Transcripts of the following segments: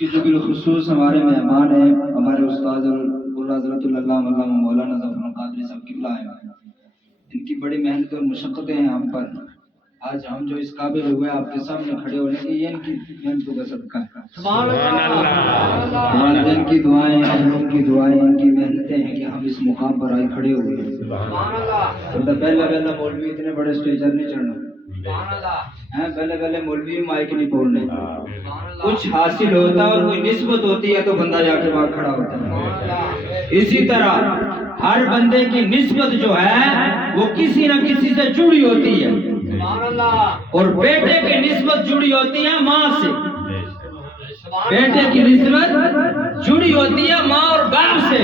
کسی بالخصوص ہمارے مہمان ہیں ہمارے استاد حضرت اللہ مولانا ظفر قادری صاحب قبلہ ہیں. ان کی بڑی محنت اور مشقتیں ہیں ہم پر. آج ہم جو اس قابل ہوئے آپ کے سامنے کھڑے ہونے کے یہ ان کی محنتوں کا صدقہ ہے. سبحان اللہ. والدین کی دعائیں اہلوں کی دعائیں ان کی محنتیں ہیں کہ ہم اس مقام پر آئے کھڑے ہوئے ہیں. سبحان اللہ. پہلا مولوی اتنے بڑے اسٹیج پر نہیں چڑھنا. پہلے مولوی مائک نہیں بولنے. کچھ حاصل ہوتا اور کوئی نسبت ہوتی ہے تو بندہ جا کے وہاں کھڑا ہوتا ہے. اسی طرح ہر بندے کی نسبت جو ہے وہ کسی نہ کسی سے جڑی ہوتی ہے. اور بیٹے کی نسبت جڑی ہوتی ہے ماں سے. بیٹے کی نسبت جڑی ہوتی ہے ماں اور باپ سے.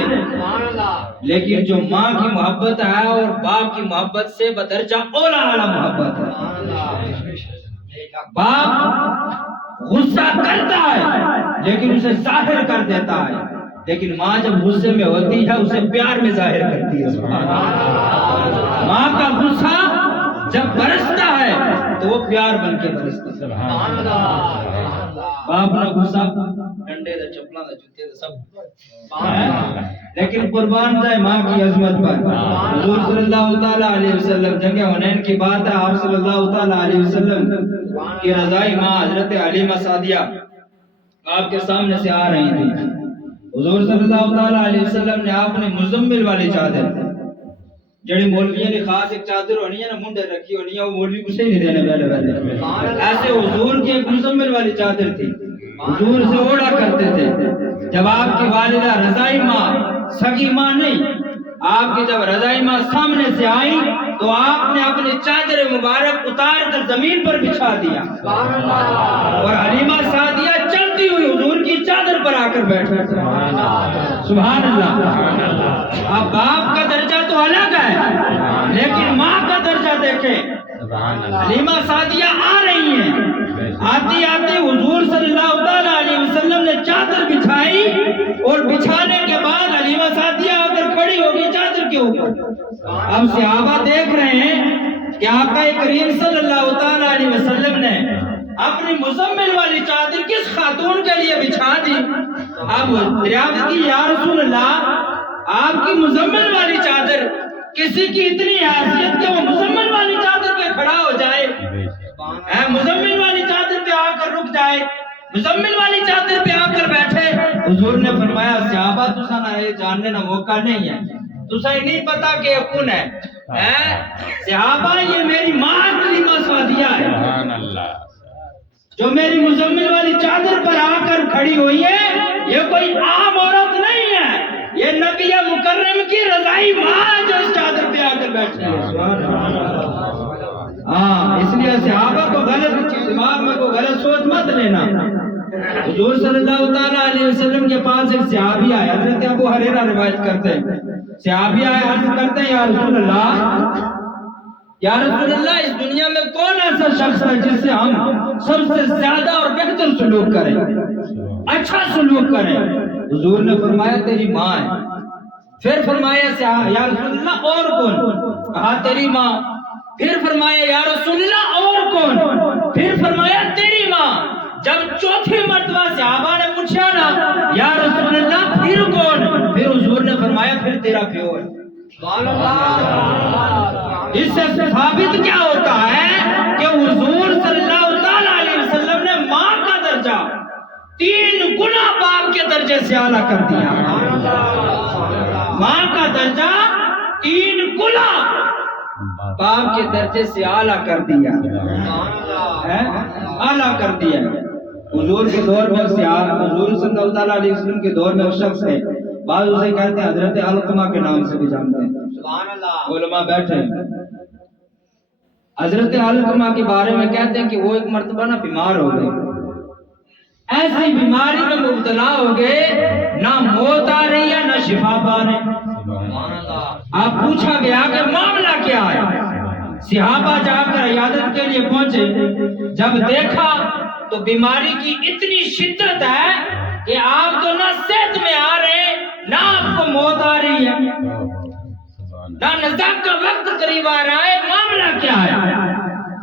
لیکن جو ماں کی محبت ہے اور باپ کی محبت سے بدرجہ اولا والا محبت ہے. باپ غصہ کرتا ہے لیکن اسے ظاہر کر دیتا ہے، لیکن ماں جب غصے میں ہوتی ہے اسے پیار میں ظاہر کرتی ہے. سبحان اللہ. ماں کا غصہ جب برستا ہے تو وہ پیار بن کے برستا ہے. سبحان اللہ. باپ نہ غصہ ڈنڈے دے چپلاں دے جوتے دے سب، لیکن قربان جائے ماں کی عظمت پر. حضور صلی اللہ تعالی علیہ وسلم جنگ حنین کی بات ہے، آپ صلی اللہ تعالی علیہ وسلم کی رضائی ماں حضرت علیمہ سعدیہ آپ کے سامنے سے آ رہی تھی. حضور صلی اللہ تعالی علیہ وسلم نے آپ نے مزمل والی چادر جڑی مولویوں نے خاص ایک چادر ہونی ہے نا منڈے رکھی ہونی ہے، وہ مولوی کچھ نہیں دینے پہلے ایسے حضور کی ایک مزمل والی چادر تھی. حضور سے اوڑا کرتے تھے. جب آپ کی والدہ رضائی ماں سگی ماں نہیں، آپ کی جب رضائی ماں سامنے سے آئی تو آپ نے اپنی چادر مبارک اتار کر زمین پر بچھا دیا اور حلیمہ سعدیہ چلتی ہوئی حضور کی چادر پر آ کر بیٹھ. سبحان اللہ. اب باپ کا درجہ تو الگ ہے لیکن ماں کا درجہ دیکھیں. حلیمہ سعدیہ آ رہی ہیں، آتی آتی حضور صلی اللہ تعالی علیہ وسلم نے چادر بچھائی اور بچھانے کے بعد حلیمہ سعدیہ آ کر کھڑی ہوگی چادر کے اوپر. اب صحابہ دیکھ رہے ہیں کہ آقا کریم صلی اللہ تعالی علیہ وسلم نے اپنی مزمل والی چادر کس خاتون کے لیے بچھا دی. اب دریافت کی یا رسول اللہ آپ کی مزمل والی چادر کسی کی اتنی حیثیت کہ وہ مزمل والی چادر پہ کھڑا ہو جائے، مزمل والی چادر پہ آ کر رک جائے، مزمل والی چادر پہ آ کر بیٹھے. حضور نے فرمایا صحابہ تسا نہ یہ جاننے نہ موقع نہیں ہے، تسا ہی نہیں پتا کہ یہ کون ہے. صحابہ یہ میری ماں حلیمہ سعدیہ ہے جو میری مزمل والی چادر پر آ کر کھڑی ہوئی ہے. یہ کوئی عام عورت نہیں ہے، یہ نبی مکرم کی رضائی ماں جو اس چادر پہ آ کر بیٹھی ہے. اس لیے صحابہ کو غلط دماغ میں کو غلط سوچ مت لینا. حضور صلی اللہ تعالی علیہ وسلم کے پاس ایک صحابی آئے، حضرت ابو ہریرہ روایت کرتے ہیں. صحابی آئے عرض کرتے ہیں یا رسول اللہ اس دنیا میں کون ایسا شخص ہے جس سے ہم سب سے زیادہ اور بہتر سلوک کریں، اچھا سلوک کریں. حضور نے فرمایا تیری ماں ہے. پھر فرمایا یا رسول اللہ اور کون؟ کہا تیری ماں. پھر فرمایا یا رسول اللہ اور کون؟ پھر فرمایا تیری ماں. جب چوتھی مرتبہ صحابہ نے پوچھا نا یا رسول اللہ پھر کون؟ پھر حضور نے فرمایا پھر تیرا پیو ہے. اس سے ثابت کیا ہوتا ہے کہ حضور صلی اللہ تعالی علیہ وسلم نے ماں کا درجہ 3 گنا باپ کے درجے سے اعلیٰ کر دیا. ماں کا درجہ 3 گنا باپ کے درجے سے اعلیٰ کر دیا، اعلیٰ کر دیا. حضور کے دور میں حضور صلی اللہ علیہ وسلم کے دور میں ایک شخص ہے، بعض اسے کہتے ہیں حضرت علقمہ کے نام سے بھی جانتے ہیں. علماء بیٹھے ہیں. حضرت علقمہ کے بارے میں کہتے ہیں کہ وہ ایک مرتبہ نہ بیمار ہو گئے، ایسی بیماری میں مبتلا ہو گئے نہ موت آ رہی ہے نہ شفا پا رہے. آپ پوچھا گیا کہ معاملہ کیا ہے. صحابہ جا کر عیادت کے لیے پہنچے. جب دیکھا تو بیماری کی اتنی شدت ہے کہ آپ تو نہ صحت میں آ رہے نہ آپ کو موت آ رہی ہے، نہ نزاع کا وقت قریب آ رہا ہے. معاملہ کیا ہے؟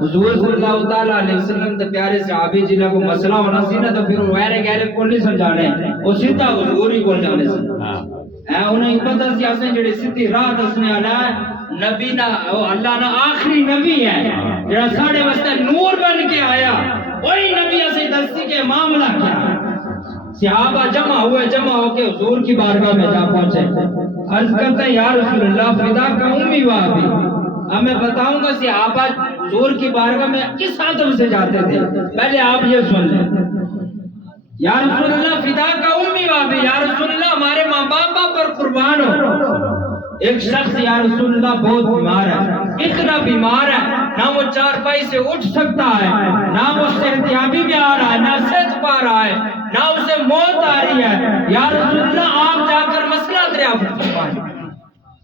حضور صلی اللہ تعالیٰ علیہ وسلم دے پیارے صحابی جنہاں کو مسئلہ ہونا سی نا تو پھر ویرے گہرے کو نہیں سمجھانے وہ سیدھا حضور ہی کو جانے سے انہیں پتہ سی اسے جڑے سیدھی راہ دسنے والا ہے نبی نا اللہ نا آخری نبی ہے جڑا ساڑے واسطے نور بن کے آیا وہی نبی اسے دستی کے معاملہ کیا ہے صحابہ جمع ہو کے حضور کی بارگاہ میں جا پہنچے عرض کرتے ہیں یا رسول اللہ فدا کا امی و ابی اب میں بتاؤں گا صحابہ حضور کی بارگاہ میں کس ادب سے جاتے تھے پہلے آپ یہ سن لیں یا رسول اللہ فدا کا امی و ابی یا رسول اللہ ہمارے ماں باپ پر قربان ہو ایک شخص یا رسول اللہ بہت بیمار ہے اتنا بیمار ہے نہ وہ چارپائی سے اٹھ سکتا ہے نہ وہ صحتیابی میں آ رہا ہے نہ صحت پا رہا ہے نہ اسے موت آ رہی ہے یا رسول اللہ آپ جا کر مسئلہ دریافت فرمائیں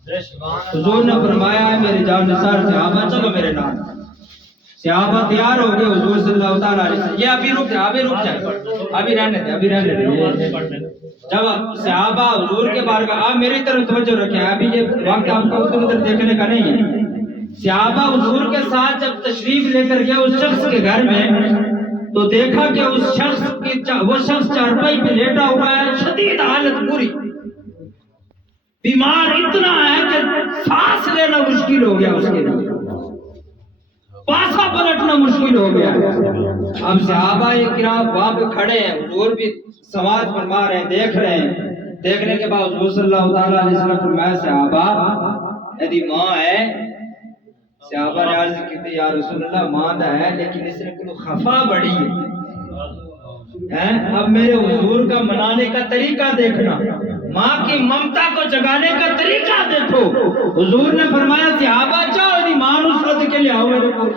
حضور نے فرمایا ہے میری جان نثار صحابہ چلو میرے نام صحابہ تیار ہو گئے حضور صلی اللہ تعالیٰ علیہ وسلم یہ ابھی رک جائے ابھی رہنے دے جب صحابہ حضور کے بارگاہ آپ میری طرف توجہ رکھیں ابھی یہ وقت آپ کو ادھر دیکھنے کا نہیں ہے صحابہ حضور کے ساتھ جب تشریف لے کر گیا اس شخص کے گھر میں تو دیکھا کہ اس شخص کی وہ شخص چارپائی پہ لیٹا ہوا ہے شدید حالت پوری بیمار اتنا ہے کہ سانس لینا مشکل ہو گیا اس کے لیے پاسا پلٹنا مشکل ہو گیا اب صحابہ کرام وہاں پہ کھڑے ہیں حضور بھی سماعت فرما رہے ہیں دیکھ رہے ہیں دیکھنے کے بعد حضور صلی اللہ تعالیٰ علیہ وسلم فرمایا صحابہ یدی ماں ہے صحابہ نے عرض کی تھی یا رسول اللہ ماں دا ہے لیکن اس نے کوئی خفا بڑی ہے اب میرے حضور کا منانے کا طریقہ دیکھنا ماں کی ممتا کو جگانے کا طریقہ دیکھو حضور نے فرمایا صحابہ جاؤ یدی ماں نصرت کے لیے آؤ میرے کو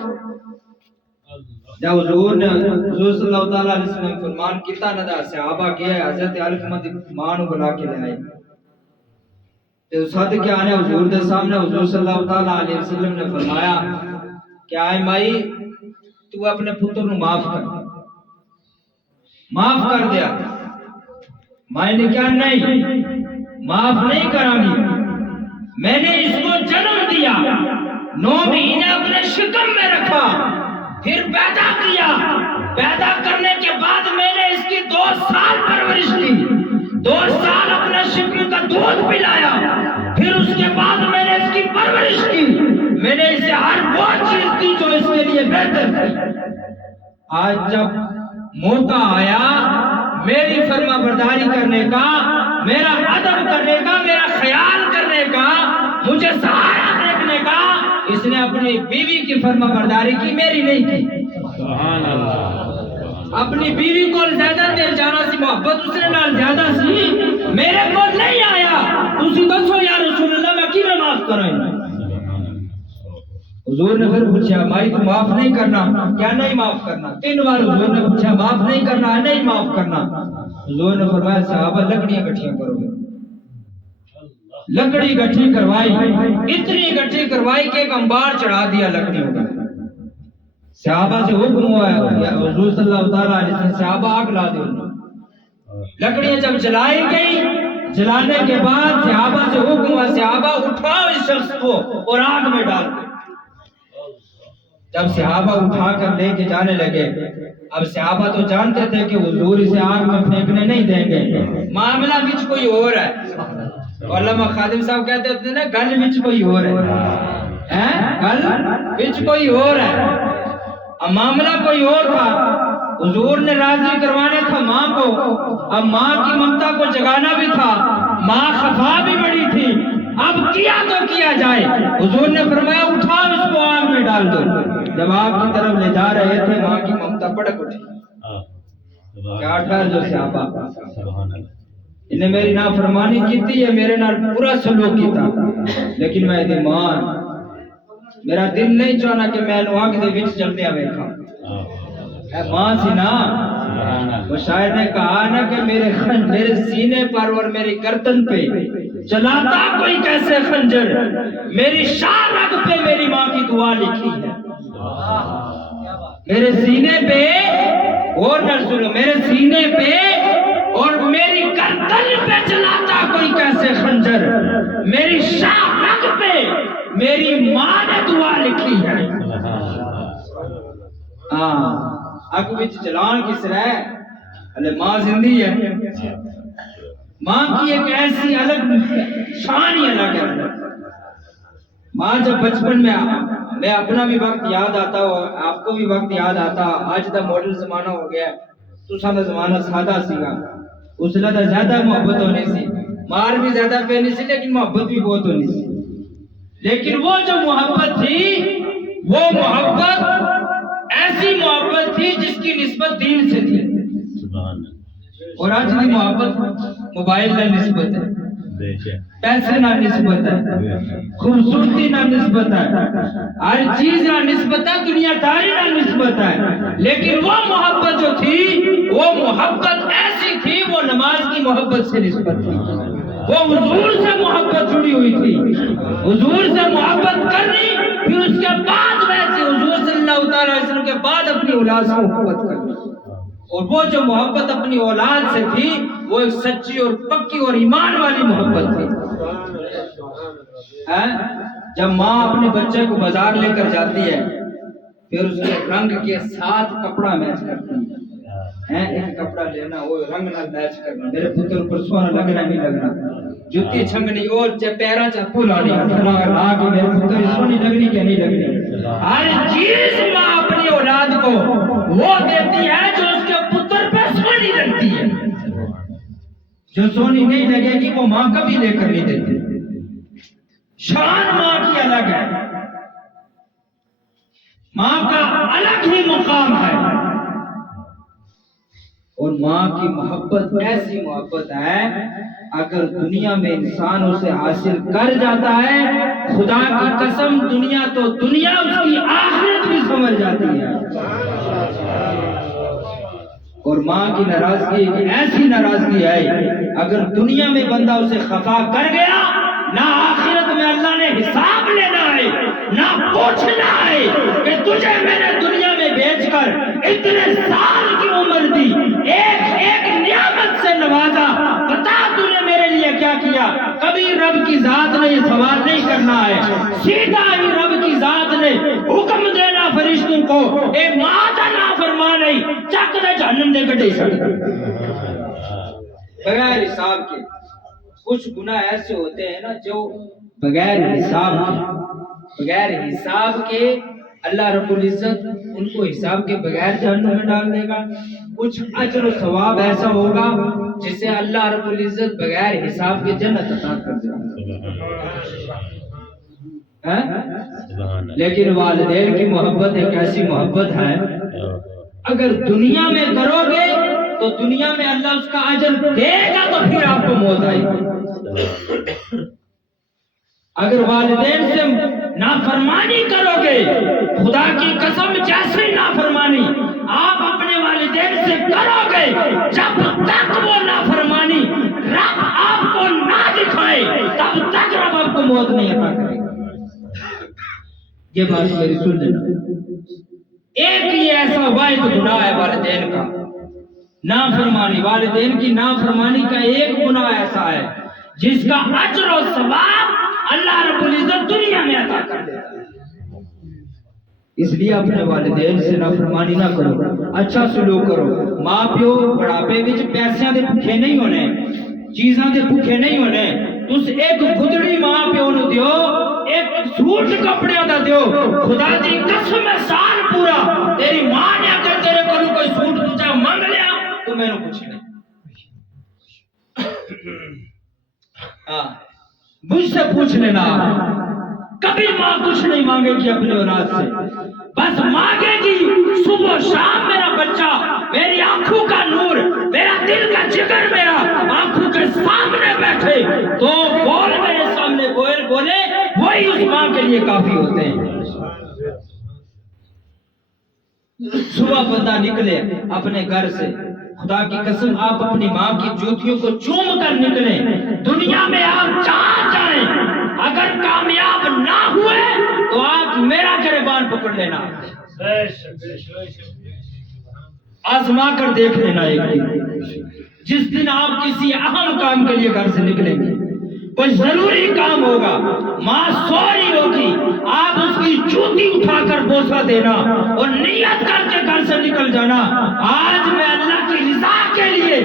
جب حضور صلی اللہ تعالیٰ علیہ وسلم فرمان کیتا نہ دا صحابہ گئے حضرت علقمہ ماں نو بلا کے لے آئے تو صدقے آنے حضور دے سامنے حضور صلی اللہ تعالیٰ علیہ وسلم نے فرمایا کہ آئے مائی تو اپنے پتر نو معاف کر دیا مائی نے کیا نہیں معاف نہیں کرانی میں نے اس کو جنم دیا 9 مہینے اپنے شکم میں رکھا پھر پیدا کیا پیدا کرنے کے بعد میں نے اس کی 2 سال پرورش کی 2 سال اپنے شکم کا دودھ پلایا پھر اس کے بعد میں نے اس کی پرورش کی میں نے اسے ہر وہ چیز دی جو اس کے لیے بہتر تھی آج جب موقع آیا میری فرما برداری کرنے کا میرا ادب کرنے کا میرا خیال کرنے کا مجھے سہارا دیکھنے کا اس نے اپنی بیوی کی فرما برداری کی میری نہیں کی سبحان اللہ اپنی بیوی کو زیادہ دیر جانا سی محبت اس نے نال زیادہ سی میرے کو نہیں آیا تسی دسو یا رسول اللہ میں کی میں معاف کروں حضور نے پھر پوچھا مائی تو معاف نہیں کرنا کیا نہیں معاف کرنا 3 بار حضور نے پوچھا معاف نہیں کرنا نہیں معاف کرنا حضور نے فرمایا صحابہ لکڑیاں گٹھیاں کرو گے لکڑی گٹھی کروائی اتنی گٹھی کروائی کہ ایک انبار چڑھا دیا لکڑیوں کا صحابہ سے حکم ہوا ہے حضور صلی اللہ تعالیٰ علیہ وسلم صحابہ آگ لا دو لکڑیاں جب جلائی گئی جلانے کے بعد صحابہ سے حکم ہوا صحابہ اٹھاؤ اس شخص کو اور آگ میں ڈال دو جب صحابہ اٹھا کر لے کے جانے لگے اب صحابہ تو جانتے تھے کہ حضور اسے آگ میں پھینکنے نہیں دیں گے معاملہ بچ کوئی اور ہے علامہ خادم صاحب کہتے تھے نا گل بچ کوئی اور ہے گل بچ کوئی اور ہے معاملہ کوئی اور تھا حضور نے راضی کروانا تھا ماں کو اب ماں کی ممتا کو جگانا بھی تھا ماں خفا بھی بڑی تھی اب کیا تو کیا جائے حضور نے فرمایا اٹھاؤ اس کو آگ میں ڈال دو جب آگ کی طرف لے جا رہے تھے ماں کی ممتا بڑک اٹھی کیا ڈر جو صحابہ انہیں میری نافرمانی کیتی ہے میرے نال پورا سلوک کیتا لیکن میں ایمان میرا دل نہیں چاہنا کہ میں نو آگ دے وچ چلدیا ویکھاں اے ماں سی نا وہ شاعر نے کہا نا کہ میرے سینے پر اور میری گردن پہ چلاتا کوئی کیسے خنجر میری شان رگ پہ میری ماں کی دعا لکھی ہے میرے سینے پہ اور نہ سنو میرے سینے پہ اور میری گردن پہ چلاتا کوئی کیسے خنجر میری شان رگ پہ میری ماں نے دعا لکھی ہے ہاں اگ وچ جلان کس رہے ہلے ماں زندگی ہے. ماں کی ایک ایسی الگ شان ہی الگ ہے. ماں جب بچپن میں اپنا بھی وقت یاد آتا ہو, آپ کو بھی وقت یاد آتا. آج دا ماڈل زمانہ ہو گیا ہے, تو سارا زمانہ سادہ سیگا. اس لئے زیادہ محبت ہونی سی, مار بھی زیادہ پہنی سی, لیکن محبت بھی بہت ہونی سی. لیکن وہ جو محبت تھی وہ محبت ایسی محبت تھی جس کی نسبت دین سے تھی. اور آج کی محبت موبائل نہ نسبت ہے, پیسے نہ نسبت ہے, خوبصورتی نہ نسبت ہے, ہر چیز نہ نسبت ہے, دنیا داری نہ نسبت ہے. لیکن وہ محبت جو تھی وہ محبت ایسی تھی, وہ نماز کی محبت سے نسبت تھی. وہ حضور سے محبت جڑی ہوئی تھی, حضور سے محبت کرنی, پھر اس کے بعد ویسے حضور صلی اللہ علیہ وسلم کے بعد اپنی اولاد سے محبت کرنی. اور وہ جو محبت اپنی اولاد سے تھی وہ ایک سچی اور پکی اور ایمان والی محبت تھی. جب ماں اپنے بچے کو بازار لے کر جاتی ہے, پھر اس کے رنگ کے ساتھ کپڑا میچ کرتی ہے. ایک کپڑا لینا, وہ رنگ نہ میچ کرنا, میرے پتر پر سونا لگنا نہیں لگنا, جوتی چھنگنی اور پیرا چپو لانی, میرے پتر سونی لگنی کہ نہیں لگنی. ہر چیز ماں اپنی اولاد کو وہ دیتی ہے جو اس کے پتر پہ سونی لگتی ہے. جو سونی نہیں لگے گی وہ ماں کبھی لے کر نہیں دیتی. شان ماں کی الگ ہے, ماں کا الگ ہی مقام ہے. اور ماں کی محبت ایسی محبت ہے, اگر دنیا میں انسان اسے حاصل کر جاتا ہے, خدا کی قسم دنیا تو دنیا, اس کی آخرت بھی سمجھ جاتی ہے. اور ماں کی ناراضگی ایک ایسی ناراضگی ہے, اگر دنیا میں بندہ اسے خفا کر گیا, نہ آخرت میں اللہ نے حساب لینا ہے, نہ پوچھنا ہے کہ تجھے میں نے دنیا میں بیچ کر اتنے سال کی عمر دی, ایک ایک نعمت سے نوازا, بتا تو نے میرے لیے کیا کیا. کبھی رب کی ذات نے یہ سوال نہیں کرنا ہے, سیدھا ہی رب کی ذات نے حکم دینا فرشتوں کو, اے ماں دا نافرمان ہے, چک دے جہنم دے گڈے سکتا. بغیر حساب کے کچھ گناہ ایسے ہوتے ہیں نا جو بغیر حساب کے اللہ رب العزت ان کو حساب کے بغیر جہنم میں ڈال دے گا. کچھ اجر و ثواب ایسا ہوگا جسے اللہ رب العزت بغیر حساب کے جنت عطا کر دے گا. لیکن والدین کی محبت ایک ایسی محبت ہے, اگر دنیا میں کرو گے تو دنیا میں اللہ اس کا اجر دے گا, تو پھر آپ کو موت آئے گی. اگر والدین سے نافرمانی کرو گے, خدا کی قسم جیسے نافرمانی آپ اپنے والدین سے کرو گے, جب تک وہ نافرمانی رب آپ کو نہ دکھائے تب تک رب آپ کو موت نہیں عطا کرے گا. یہ بات میری سن لینا. ایک ہی ایسا واحد گناہ ہے والدین کا, نافرمانی. والدین کی نافرمانی کا ایک گناہ ایسا ہے جس کا اجر و ثواب اللہ رب العزت دنیا میں عطا کر دیتا ہے. اس لیے اپنے والدین سے نافرمانی نہ کرو, اچھا سلوک کرو. ماں پیو بڑھاپے وچ پیسیاں دے بھوکے نہیں ہونے, چیزاں دے بھوکے نہیں ہونے. تس ایک گدڑی ماں پیو نو دیو, ایک سوٹ کپڑے دا دیو, خدا دی قسم سال پورا تیری ماں نے اگر تیرے کو کوئی سوٹ تجھا مانگ لیا تو میں نے پوچھ لیا. مجھ سے پوچھ لینا, کبھی ماں کچھ نہیں مانگے گی اپنے اولاد سے, بس مانگے گی صبح شام میرا بچہ میری آنکھوں کا نور, میرا دل کا جگر میرا آنکھوں کے سامنے بیٹھے تو بول میرے سامنے بولے, وہی اس ماں کے لیے کافی ہوتے ہیں. صبح بندہ نکلے اپنے گھر سے, خدا کی قسم آپ اپنی ماں کی جوتیوں کو چوم کر نکلیں, دنیا میں آپ جہاں جائیں, اگر کامیاب نہ ہوئے تو آپ میرا گریبان پکڑ لینا, آزما کر دیکھ لینا. ایک دن جس دن آپ کسی اہم کام کے لیے گھر سے نکلیں گے, کوئی ضروری کام ہوگا، ماں سو رہی ہوگی، آپ اس کی جوتی اٹھا کر بوسہ دینا اور نیت کر کے گھر سے نکل جانا، آج میں اللہ کی رضا کے لیے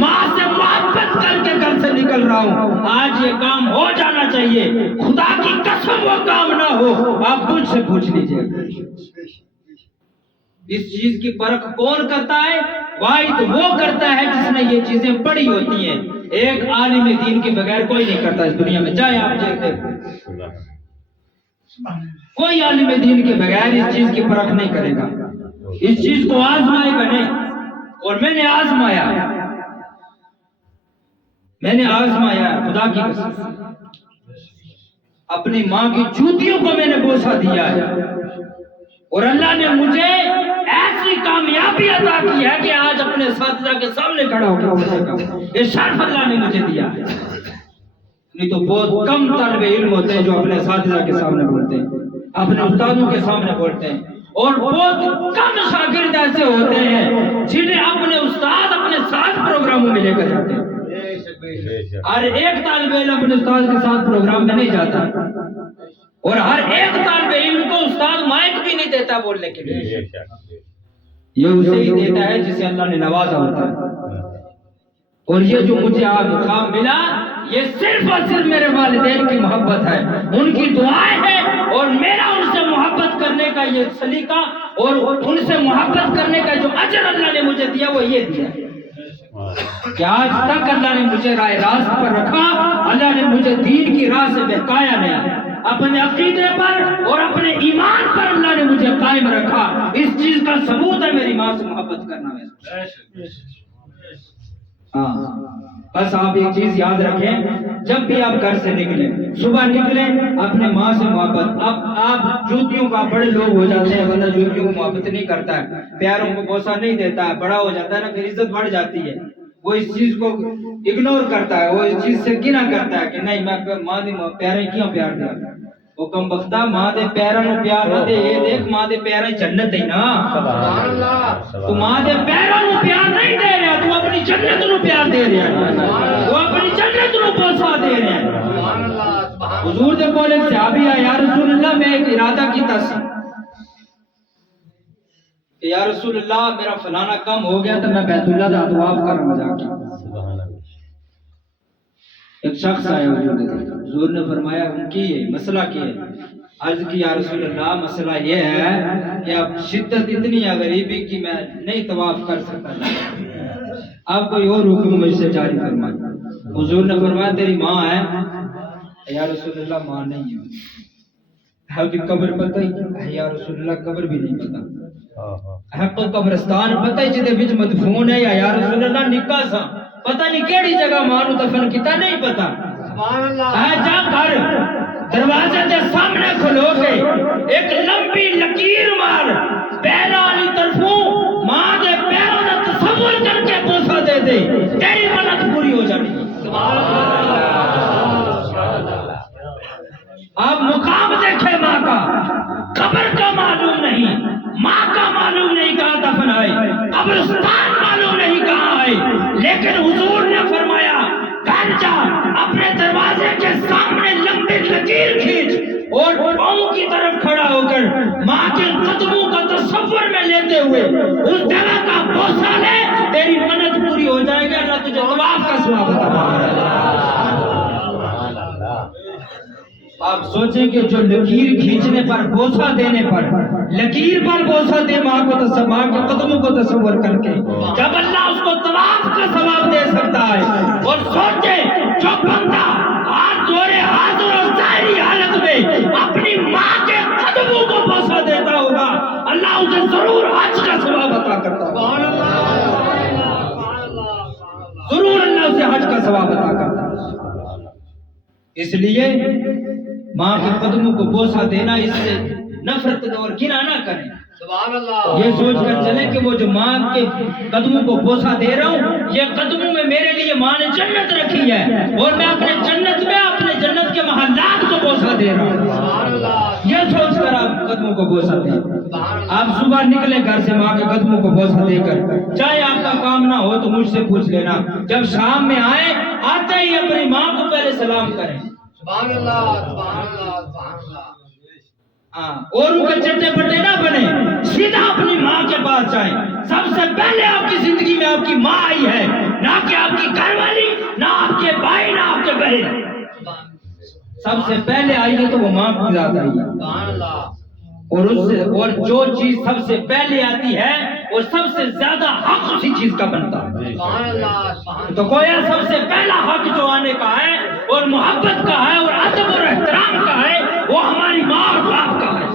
ماں سے محبت کر کے گھر سے نکل رہا ہوں، آج یہ کام ہو جانا چاہیے، خدا کی قسم وہ کام نہ ہو، آپ مجھ سے پوچھ لیجئے۔ اس چیز کی پرکھ کون کرتا ہے؟ واحد وہ کرتا ہے جس نے یہ چیزیں پڑھی ہوتی ہیں۔ ایک عالم دین کے بغیر کوئی نہیں کرتا اس دنیا میں، چاہے آپ دیکھتے کوئی عالم دین کے بغیر اس چیز کی پرکھ نہیں کرے گا، اس چیز کو آزمائے گا نہیں۔ اور میں نے آزمایا خدا کی قسم، اپنی ماں کی جوتیوں کو میں نے بوسہ دیا ہے، اور اللہ نے مجھے ایسی کامیابی عطا کی ہے کہ آج اپنے اساتذہ کے سامنے کھڑا ہو کے یہ شرف اللہ نے مجھے دیا ہے۔ نہیں تو بہت کم طالب علم ہوتے ہیں جو اپنے اساتذہ کے سامنے بولتے ہیں، اپنے استادوں کے سامنے بولتے ہیں، اور بہت کم شاگرد ایسے ہوتے ہیں جنہیں اپنے استاد اپنے ساتھ پروگراموں میں لے کر جاتے ہیں۔ ہر ایک طالب علم اپنے استاد کے ساتھ پروگرام میں نہیں جاتا، اور ہر ایک طالب علم کو استاد مائک بھی نہیں دیتا بولنے کے لیے، یہ اسے ہی دیتا ہے جسے اللہ نے نوازا ہوتا ہے۔ اور یہ جو مجھے آج مقام ملا، یہ صرف اور صرف میرے والدین کی محبت ہے، ان کی دعائیں ہیں، اور میرا ان سے محبت کرنے کا یہ سلیقہ اور ان سے محبت کرنے کا جو اجر اللہ نے مجھے دیا وہ یہ دیا کہ آج تک اللہ نے مجھے راہ راست پر رکھا، اللہ نے مجھے دین کی راہ سے بہکایا نہیں، اپنے عقیدے پر اور اپنے ایمان پر اللہ نے مجھے قائم رکھا۔ اس چیز کا ثبوت ہے میری ماں سے محبت کرنا۔ بس آپ ایک چیز یاد رکھیں، جب بھی آپ گھر سے نکلیں، صبح نکلیں، اپنے ماں سے محبت۔ اب آپ جوتیوں کا بڑے لوگ ہو جاتے ہیں، بندہ جوتیوں کو محبت نہیں کرتا ہے، پیروں کو بوسہ نہیں دیتا ہے، بڑا ہو جاتا ہے نا، پھر عزت بڑھ جاتی ہے، وہ اس چیز کو اگنور کرتا ہے، وہ اس چیز سے گنا کرتا ہے کہ نہیں میں ماں دے پیرے کیوں پیار دیا، وہ کم بختہ ماں دے پیروں کو پیار نہ دے، یہ دیکھ ماں دے پیرے جنت ہے نا، تو ماں دے پیروں کو پیار نہیں دے رہا، تو اپنی جنت نو پیار دے رہا، وہ اپنی جنت نو بوسہ دے رہا۔ حضور دے کول ایک صحابی ہے، یا رسول اللہ میں ایک ارادہ کیتا سی کہ یا رسول اللہ میرا فلانا کام ہو گیا تو میں بیت اللہ دا طواف کروں جا کے۔ ایک شخص آیا حضور نے فرمایا ان کی ہے مسئلہ کیا ہے؟ عرض کی یا رسول اللہ مسئلہ یہ ہے کہ اب شدت اتنی ہے غریبی کی میں نہیں طواف کر سکتا، آپ کوئی اور حکم مجھ سے جاری فرمائے۔ حضور نے فرمایا تیری ماں ہے؟ یا رسول اللہ ماں نہیں ہے۔ آپ کی قبر پتہ ہی؟ یا رسول اللہ قبر بھی نہیں پتہ۔ آپ کو قبرستان پتہ ہی جدے وچ مدفون ہے؟ یا رسول اللہ نکاح سا پتہ نہیں کیڑی جگہ ماں نو دفن کیتا نہیں پتہ۔ جا کر دروازے کے سامنے کھلو کے ایک لمبی لکیر مار، پیروں والی طرفوں ماں دے پیروں دا تصور کر کے بوسہ دے دے، تیری منت پوری ہو جانی۔ آپ مقام دیکھے ماں کا، قبر کا معلوم نہیں، ماں کا معلوم نہیں کہاں دفن ہے، قبرستان معلوم نہیں کہاں ہے، لیکن حضور نے فرمایا گھر جا اپنے دروازے کے سامنے لمبی لکیر کھینچ اور پاؤں کی طرف کھڑا ہو کر ماں کے قدموں کا تصور میں لیتے ہوئے اس جگہ کا بوسہ لے، تیری منت پوری ہو جائے گا، اللہ تجھے طواف کا ثواب عطا کرے گا۔ آپ سوچیں کہ جو لکیر کھینچنے پر بوسہ دینے پر، لکیر پر بوسہ دے ماں کو تصور، ماں کے قدموں کو تصور کر کے، جب اللہ اس کو طواف کا ثواب دے سکتا ہے، اور سوچے جو بندہ ہاتھ جوڑے حاضر اور ظاہری حالت میں اپنی ماں کے قدموں کو بوسہ دیتا ہوگا، اللہ اسے ضرور حج کا ثواب عطا کرتا ہوگا، ضرور اللہ اسے حج کا ثواب عطا کرتا ہے۔ اس لیے ماں کے قدموں کو بوسہ دینا، اس سے نفرت اور گناہ نہ کریں، یہ سوچ کر چلیں کہ وہ جو ماں کے قدموں کو بوسہ دے رہا ہوں، یہ قدموں میں میرے لیے ماں نے جنت رکھی ہے، اور میں اپنے جنت کے محلات کو بوسہ دے رہا ہوں، یہ سوچ کر آپ قدموں کو بوسہ دیں۔ آپ صبح نکلے گھر سے ماں کے قدموں کو بوسہ دے کر، چاہے آپ کا کام نہ ہو تو مجھ سے پوچھ لینا، جب شام میں آئے آتے ہی اپنی ماں کو پہلے سلام کریں. سبحان اللہ سبحان اللہ سبحان اللہ. اور ان کے چٹے پٹے نہ بنے, سیدھا اپنی ماں کے پاس جائیں. سب سے پہلے آپ کی زندگی میں آپ کی ماں آئی ہے, نہ کہ آپ کی گھر والی, نہ آپ کے بھائی, نہ آپ کے بہن. سب سے پہلے آئی ہے تو وہ ماں کی ذات آئی ہے. سبحان اللہ. اور جو چیز سب سے پہلے آتی ہے وہ سب سے زیادہ حق اسی چیز کا بنتا ہے. سبحان اللہ. تو گویا سب سے پہلا حق جو آنے کا ہے اور محبت کا ہے اور ادب اور احترام کا ہے وہ ہماری ماں اور باپ کا ہے.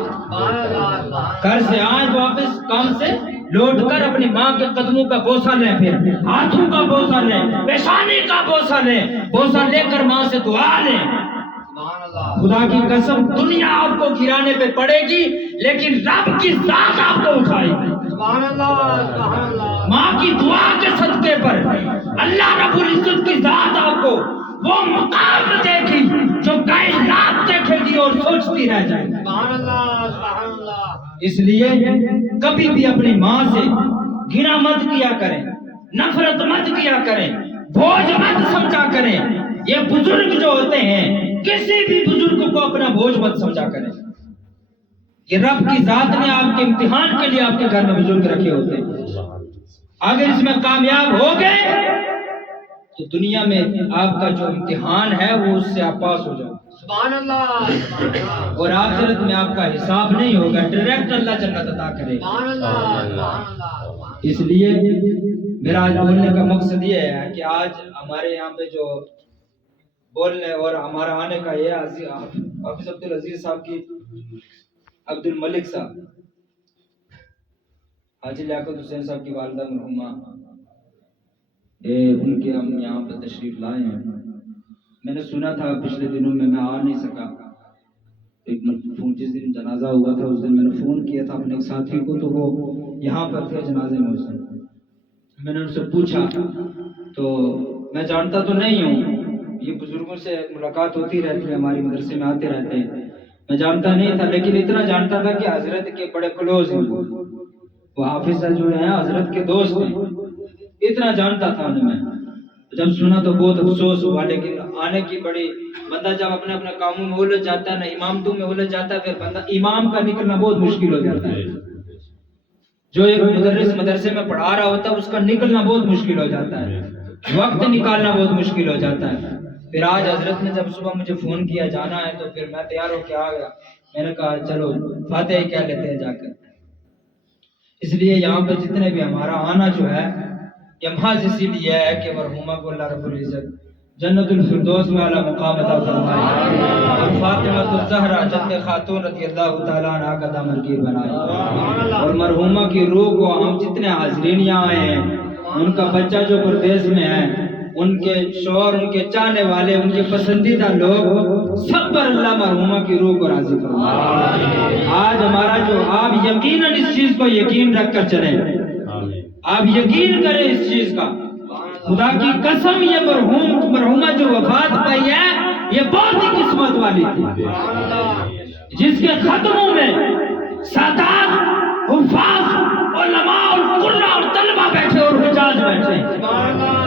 گھر سے آئیں واپس کام سے لوٹ کر اپنی ماں کے قدموں کا بوسہ لیں, پھر ہاتھوں کا بوسہ لیں, پیشانی کا بوسہ لیں, بوسہ لے کر ماں سے دعا لیں. خدا کی قسم دنیا آپ کو گرانے پہ پڑے گی لیکن رب کی ذات آپ کو اٹھائے گی. سبحان اللہ سبحان اللہ. ماں کی دعا کے صدقے پر اللہ رب العزت کی ذات آپ کو وہ مقام دے گی جو کائنات دیکھے گی اور سوچتی رہ جائے گی. سبحان اللہ سبحان اللہ. اس لیے کبھی بھی اپنی ماں سے گھنا مت کیا کریں, نفرت مت کیا کریں, بوجھ مت سمجھا کریں. یہ بزرگ جو ہوتے ہیں کسی بھی بزرگ کو اپنا بوجھ مت سمجھا کریں. یہ رب کی ذات نے آپ کے امتحان کے لیے آپ کے گھر میں بزرگ رکھے ہوتے ہیں. اگر اس میں کامیاب ہو گئے تو دنیا میں آپ کا جو امتحان ہے وہ اس سے آپ پاس ہو جاؤ. سبحان اللہ. اور آخرت میں آپ کا حساب نہیں ہوگا, ڈائریکٹ اللہ جنت عطا کرے. سبحان اللہ. اس لیے میرا آج بولنے کا مقصد یہ ہے کہ آج ہمارے یہاں پہ جو بولنے اور ہمارا آنے کا یہ حافظ عبدالعزیز صاحب کی عبد الملک صاحب, حاجی لیاقت حسین صاحب کی والدہ مرحومہ, ان کے ہم یہاں پہ تشریف لائے ہیں. میں نے سنا تھا پچھلے دنوں میں آ نہیں سکا, ایک فون جس دن جنازہ ہوا تھا اس دن میں نے فون کیا تھا اپنے ایک ساتھی کو, تو وہ یہاں پر تھے جنازے میں. اس دن میں نے ان سے پوچھا تو میں جانتا تو نہیں ہوں, یہ بزرگوں سے ملاقات ہوتی رہتی ہے, ہماری مدرسے میں آتے رہتے ہیں, میں جانتا نہیں تھا لیکن اتنا جانتا تھا کہ حضرت کے بڑے کلوز ہیں, وہ حافظ جو ہیں حضرت کے دوست ہیں, اتنا جانتا تھا انہیں. میں جب سنا تو بہت افسوس ہوا, لیکن آنے کی بڑی, بندہ جب اپنے اپنے کاموں میں الجھ جاتا ہے نا, امامتوں میں الجھ جاتا ہے, پھر بندہ امام کا نکلنا بہت مشکل ہو جاتا ہے. جو ایک مدرس مدرسے میں پڑھا رہا ہوتا ہے اس کا نکلنا بہت مشکل ہو جاتا ہے, وقت نکالنا بہت مشکل ہو جاتا ہے. پھر آج حضرت نے جب صبح مجھے فون کیا جانا ہے تو پھر میں تیار ہو کے آ گیا. میں نے کہا چلو فاتحہ کہہ لیتے ہیں جا کر. اس لیے یہاں پہ جتنے بھی ہمارا آنا جو ہے یہ محض اسی لیے ہے کہ مرحومہ کو اللہ رب العزت جنت الفردوس میں اعلیٰ مقام عطا فرمائے اور فاطمہ الزہرا جد خاتون رضی اللہ تعالیٰ عنہا کا دامنگیر بنائے. اور مرحومہ کی روح کو ہم جتنے حاضرین یہاں آئے ہیں, ان کا بچہ جو پردیس میں ہے, ان کے شوہر, ان کے چاہنے والے, ان کے پسندیدہ لوگ, سب پر اللہ مرحومہ کی روح کو راضی فرمائے. آج ہمارا جو, آپ یقیناً اس چیز کو یقین رکھ کر چلیں, آپ یقین کریں اس چیز کا, خدا کی قسم یہ مرحومہ جو وفات پائی ہے یہ بہت ہی قسمت والی تھی, جس کے خاتموں میں سادات, حفاظ, علماء اور قرآن اور طلبہ بیٹھے اور حجاج بیٹھے ہیں,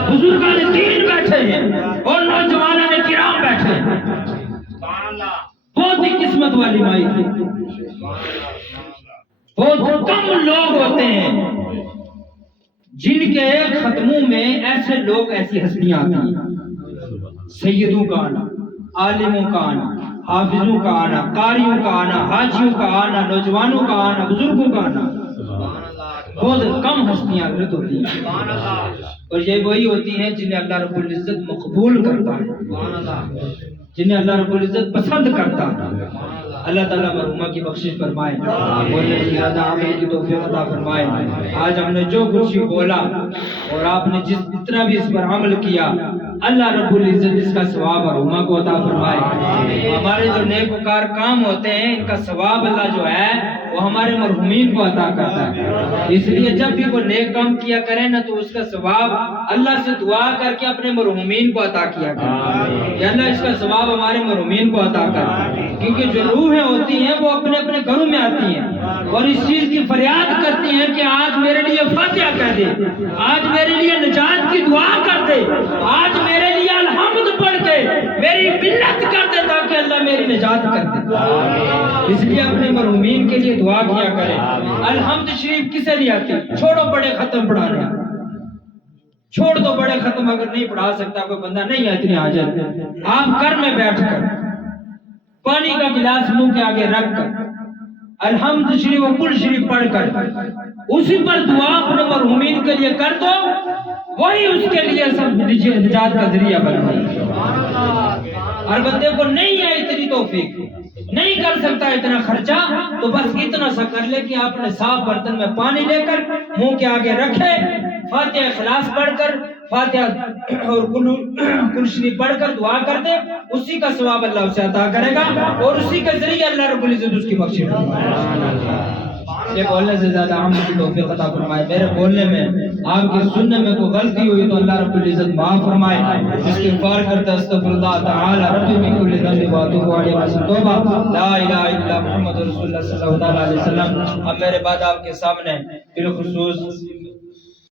بزرگان دین بیٹھے ہیں اور نوجوانان کرام بیٹھے ہیں. بہت ہی قسمت والی مائی تھی. بہت کم لوگ ہوتے ہیں جن کے ختموں میں ایسے لوگ, ایسی ہستیاں آتی ہیں. سیدوں کا آنا, عالموں کا آنا, حافظوں کا آنا, قاریوں کا آنا, حاجیوں کا آنا, نوجوانوں کا آنا, بزرگوں کا آنا, بہت کم ہستیاں رت ہوتی ہیں. اور یہ وہی ہوتی ہیں جنہیں اللہ رب العزت مقبول کرتا ہے, جنہیں اللہ رب العزت پسند کرتا ہے. اللہ تعالیٰ مرحومہ کی بخشش فرمائے اور زیادہ عمل کی توفیق عطا فرمائے. آج ہم نے جو کچھ بولا اور آپ نے جتنا بھی اس پر عمل کیا, اللہ رب العزت اس کا ثواب مرحومہ کو عطا فرمائے. ہمارے جو نیک وکار کام ہوتے ہیں ان کا ثواب اللہ جو ہے وہ ہمارے مرحومین کو عطا کرتا ہے. اس لیے جب بھی کوئی نیک کام کیا کرے نا تو اس کا ثواب اللہ سے دعا کر کے اپنے مرحومین کو عطا کیا کرے کہ اللہ اس کا ثواب ہمارے مرحومین کو عطا کرے. کیونکہ جو روحیں ہوتی ہیں وہ اپنے اپنے گھروں میں آتی ہیں اور اس چیز کی فریاد کرتی ہیں کہ آج میرے لیے فاتحہ کہہ دے, آج میرے لیے نجات کی دعا کر دے, آج میرے لیے الحمد دے، میری ملت کر دے تاکہ اللہ میری نجات کر دے۔ اس لیے اپنے مرحومین کے لیے دعا کیا کریں۔ الحمد شریف کسے نہیں آتی؟ چھوڑو بڑے ختم پڑھانا، چھوڑ دو بڑے ختم، اگر نہیں پڑھا سکتا کوئی بندہ نہیں ہے اتنی حاجت، آپ گھر میں بیٹھ کر پانی کا گلاس منہ کے آگے رکھ کر الحمد شریف و کل شریف پڑھ کر اسی پر دعا اپنے مرحومین کے لیے کر دو، وہی اس کے لیے سب نجات کا ذریعہ بن گئی۔ ہر بندے کو نہیں ہے اتنی توفیق، نہیں کر سکتا اتنا خرچہ، تو بس اتنا سا کر لے کہ اپنے صاف برتن میں پانی لے کر منہ کے آگے رکھے، فاتحہ اخلاص پڑھ کر فاتحہ اور کل شریف پڑھ کر دعا کر دے، اسی کا ثواب اللہ اسے عطا کرے گا اور اسی کے ذریعے اللہ رب العزت اس کی بخشش کرے گا۔ یہ بولنے سے زیادہ عمل کی توفیق عطا فرمائے۔ میرے بولنے میں آپ کے سننے میں کوئی غلطی ہوئی تو اللہ رب العزت معاف فرمائے۔ استغفار کرتے استغفر اللہ تعالی ربی من کل ذنب واتوب علیہ وسلم توبہ لا الہ الا محمد رسول اللہ صلی اللہ علیہ وسلم۔ اب میرے بعد آپ کے سامنے بالخصوص